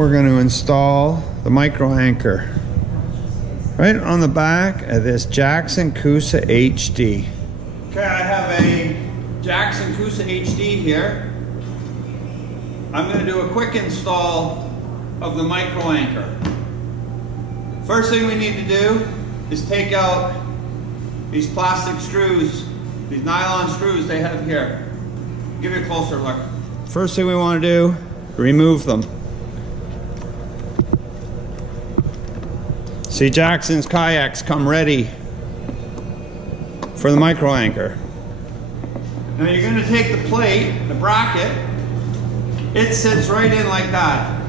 we're going to install the micro anchor right on the back of this Jackson Coosa HD. Okay, I have a Jackson Coosa HD here. I'm going to do a quick install of the micro anchor. First thing we need to do is take out these plastic screws, these nylon screws they have here. Give you a closer look. First thing we want to do, remove them. See, Jackson's kayaks come ready for the micro anchor. Now you're going to take the plate, the bracket, it sits right in like that.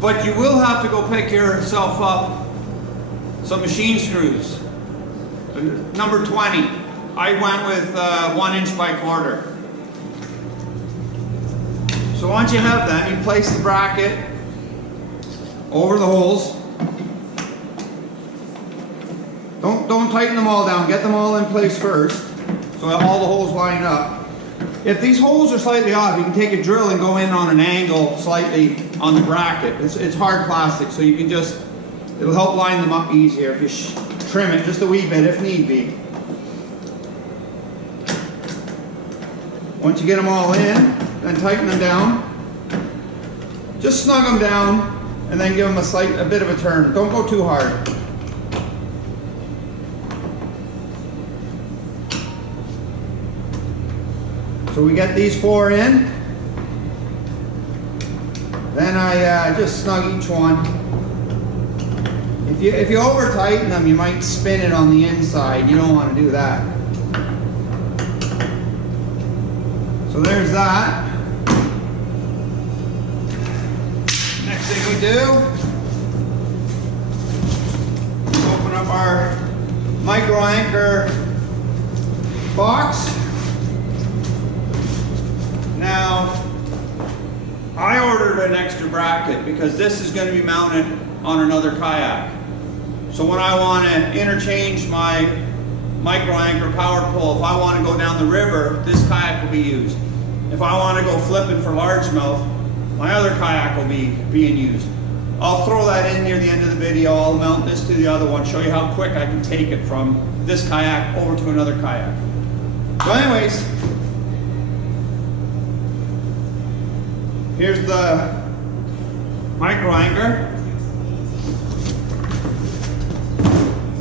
But you will have to go pick yourself up some machine screws. Number 20. I went with 1 inch by 1/4. So once you have that, you place the bracket over the holes. Don't tighten them all down. Get them all in place first, so all the holes line up. If these holes are slightly off, you can take a drill and go in on an angle slightly on the bracket. It's hard plastic, so you can just, it'll help line them up easier if you trim it just a wee bit if need be. Once you get them all in, then tighten them down. Just snug them down and then give them a bit of a turn. Don't go too hard. So we get these 4 in. Then I just snug each one. If you over tighten them, you might spin it on the inside. You don't want to do that. So there's that. Next thing we do, open up our micro anchor box. Now, I ordered an extra bracket because this is going to be mounted on another kayak. So when I want to interchange my micro anchor power pole, if I want to go down the river, this kayak will be used. If I want to go flipping for largemouth, my other kayak will be being used. I'll throw that in near the end of the video. I'll mount this to the other one, show you how quick I can take it from this kayak over to another kayak. So anyways, here's the micro anchor.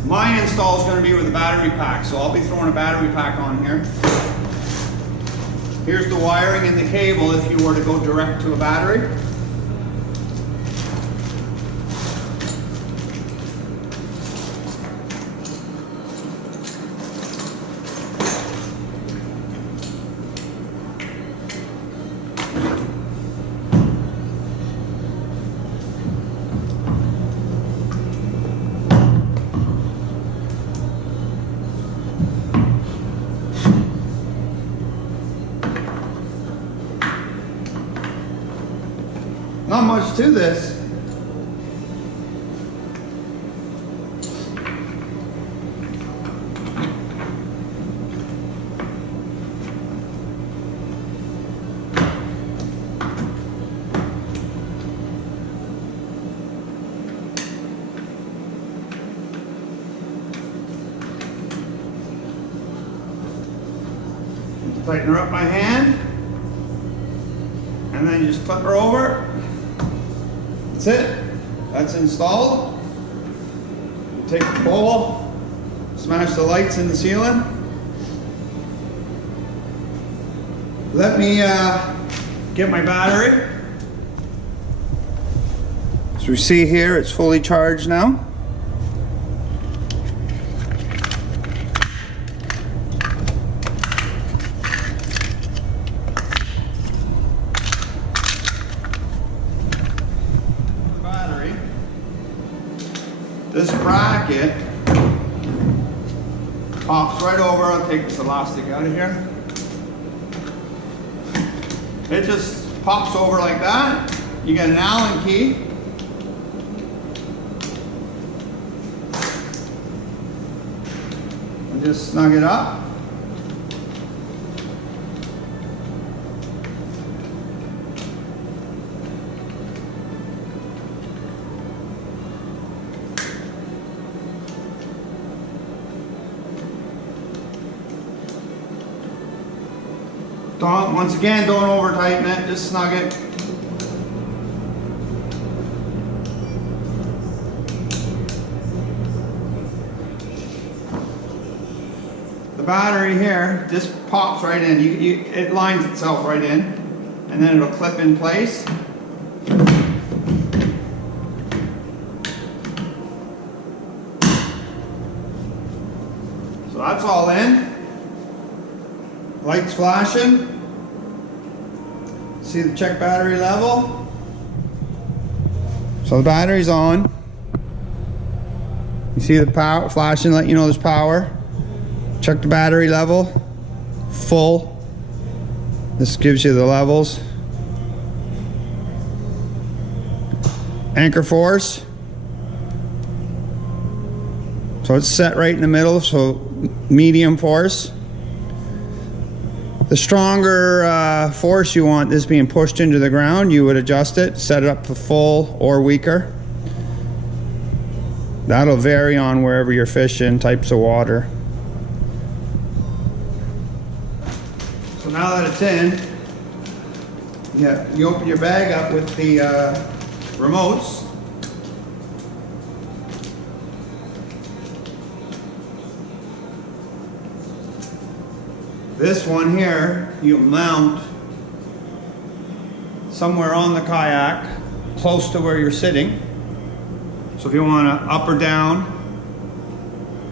My install is going to be with a battery pack, so I'll be throwing a battery pack on here. Here's the wiring and the cable if you were to go direct to a battery. Not much to this. Tighten her up by hand, and then you just clip her over. That's it. That's installed. You take the pole, smash the lights in the ceiling. Let me get my battery. As we see here, it's fully charged now. This bracket pops right over. I'll take this elastic out of here. It just pops over like that. You get an Allen key. And just snug it up. Once again, don't over tighten it, just snug it. The battery here just pops right in. It lines itself right in, and then it'll clip in place. So that's all in. Lights flashing. See the check battery level. So the battery's on. You see the power flashing, let you know there's power. Check the battery level. Full. This gives you the levels. Anchor force. So it's set right in the middle, so medium force. The stronger force you want this being pushed into the ground, you would adjust it, set it up to full or weaker. That'll vary on wherever you're fishing, types of water. So now that it's in, yeah, you open your bag up with the remotes. This one here, you mount somewhere on the kayak, close to where you're sitting. So if you want to up or down,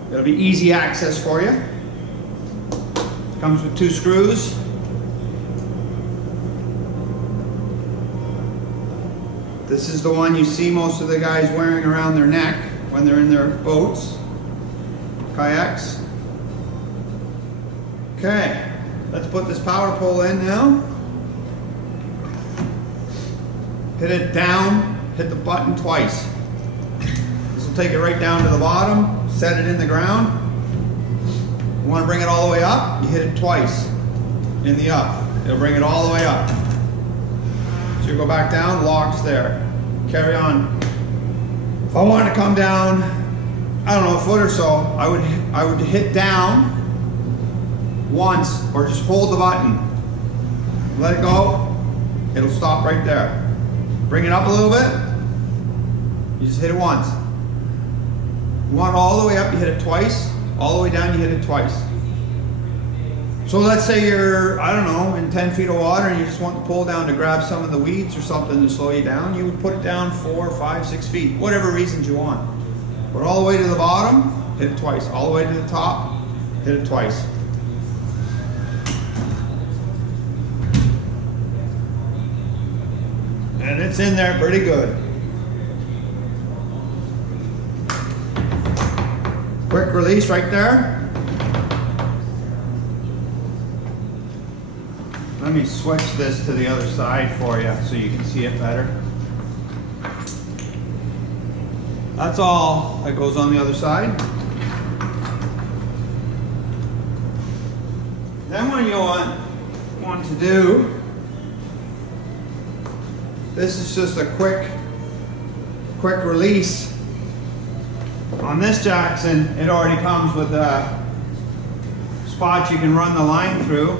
it'll be easy access for you. Comes with 2 screws. This is the one you see most of the guys wearing around their neck when they're in their boats, kayaks. Okay, let's put this power pole in now. Hit it down, hit the button twice. This will take it right down to the bottom, set it in the ground. You want to bring it all the way up, you hit it twice in the up. It'll bring it all the way up. So you go back down, locks there. Carry on. If I wanted to come down, I don't know, a foot or so, I would hit down once, or just hold the button. Let it go, it'll stop right there. Bring it up a little bit, you just hit it once. You want it all the way up, you hit it twice. All the way down, you hit it twice. So let's say you're, I don't know, in 10 feet of water and you just want to pull down to grab some of the weeds or something to slow you down, you would put it down 4, 5, 6 feet, whatever reasons you want. But all the way to the bottom, hit it twice. All the way to the top, hit it twice. And it's in there pretty good. Quick release right there. Let me switch this to the other side for you so you can see it better. That's all that goes on the other side. Then what you want to do, this is just a quick release. On this Jackson, it already comes with a spot you can run the line through.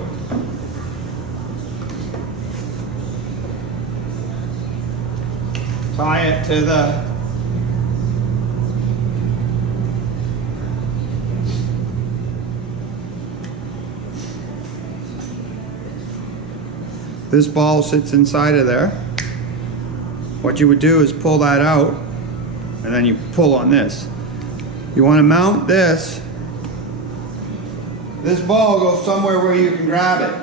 Tie it to this ball sits inside of there. What you would do is pull that out and then you pull on this. You want to mount this. This ball goes somewhere where you can grab it.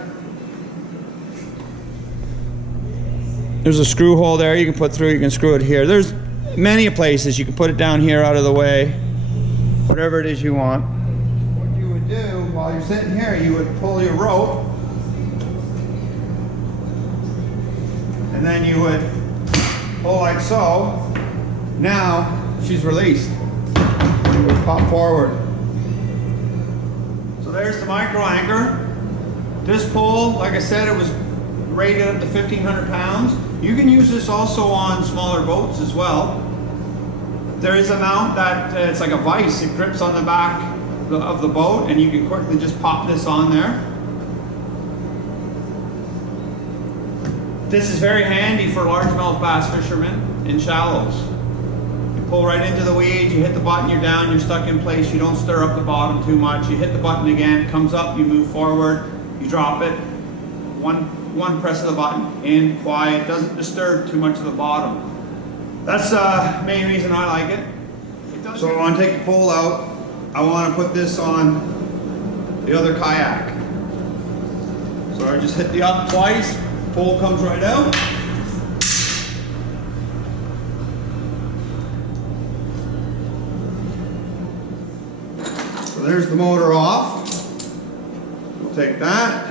There's a screw hole there you can put through, you can screw it here. There's many places you can put it down here out of the way. Whatever it is you want. What you would do while you're sitting here, you would pull your rope and then you would pull like so. Now she's released. You would pop forward. So there's the micro anchor. This pole, like I said, it was rated up to 1,500 pounds. You can use this also on smaller boats as well. There is a mount that it's like a vise. It grips on the back of the boat and you can quickly just pop this on there. This is very handy for largemouth bass fishermen in shallows. You pull right into the weeds, you hit the button, you're down, you're stuck in place, you don't stir up the bottom too much, you hit the button again, it comes up, you move forward, you drop it, one press of the button, in, quiet, doesn't disturb too much of the bottom. That's the main reason I like it. So I want to take the pole out, I want to put this on the other kayak. So I just hit the up twice, pole comes right out. So there's the motor off. We'll take that.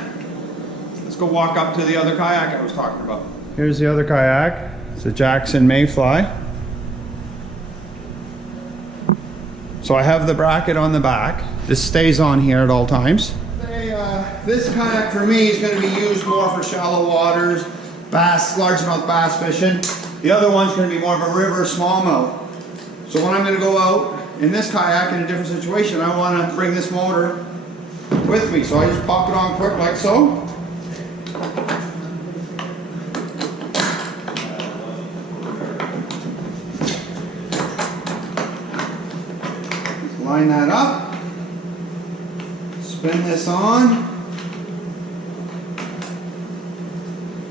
Let's go walk up to the other kayak I was talking about. Here's the other kayak. It's a Jackson Mayfly. So I have the bracket on the back. This stays on here at all times. This kayak for me is going to be used more for shallow waters, bass, largemouth bass fishing. The other one's going to be more of a river smallmouth. So when I'm going to go out in this kayak in a different situation, I want to bring this motor with me. So I just pop it on quick like so. Line that up. Spin this on.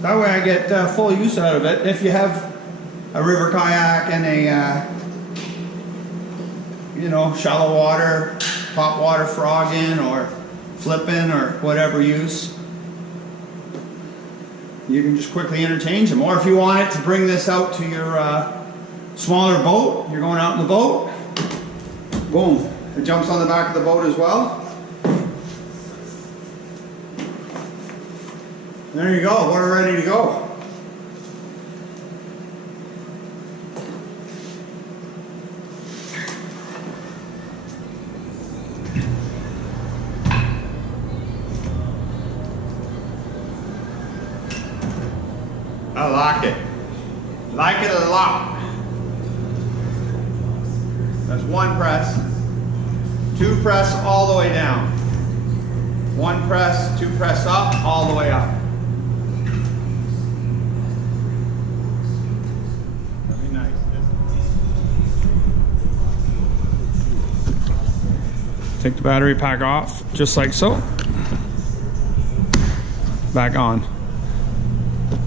That way I get full use out of it. If you have a river kayak and a, you know, shallow water, top water frogging or flipping or whatever use, you can just quickly interchange them. Or if you want it to bring this out to your smaller boat, you're going out in the boat, boom, it jumps on the back of the boat as well. There you go, we're ready to go. I like it. Like it a lot. That's one press. Two press all the way down. One press, two press up, all the way up. Very nice. Take the battery pack off, just like so. Back on.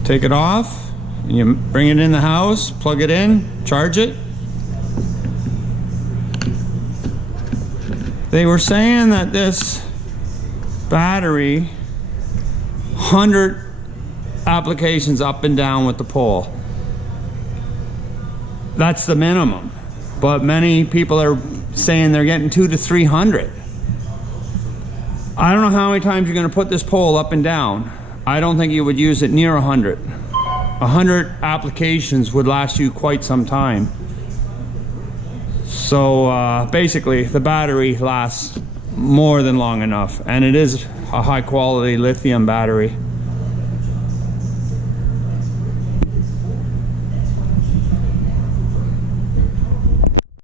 Take it off, and you bring it in the house, plug it in, charge it. They were saying that this battery, 100 applications up and down with the pole. That's the minimum. But many people are saying they're getting 200 to 300. I don't know how many times you're going to put this pole up and down. I don't think you would use it near 100. 100 applications would last you quite some time. So basically the battery lasts more than long enough, and it is a high quality lithium battery.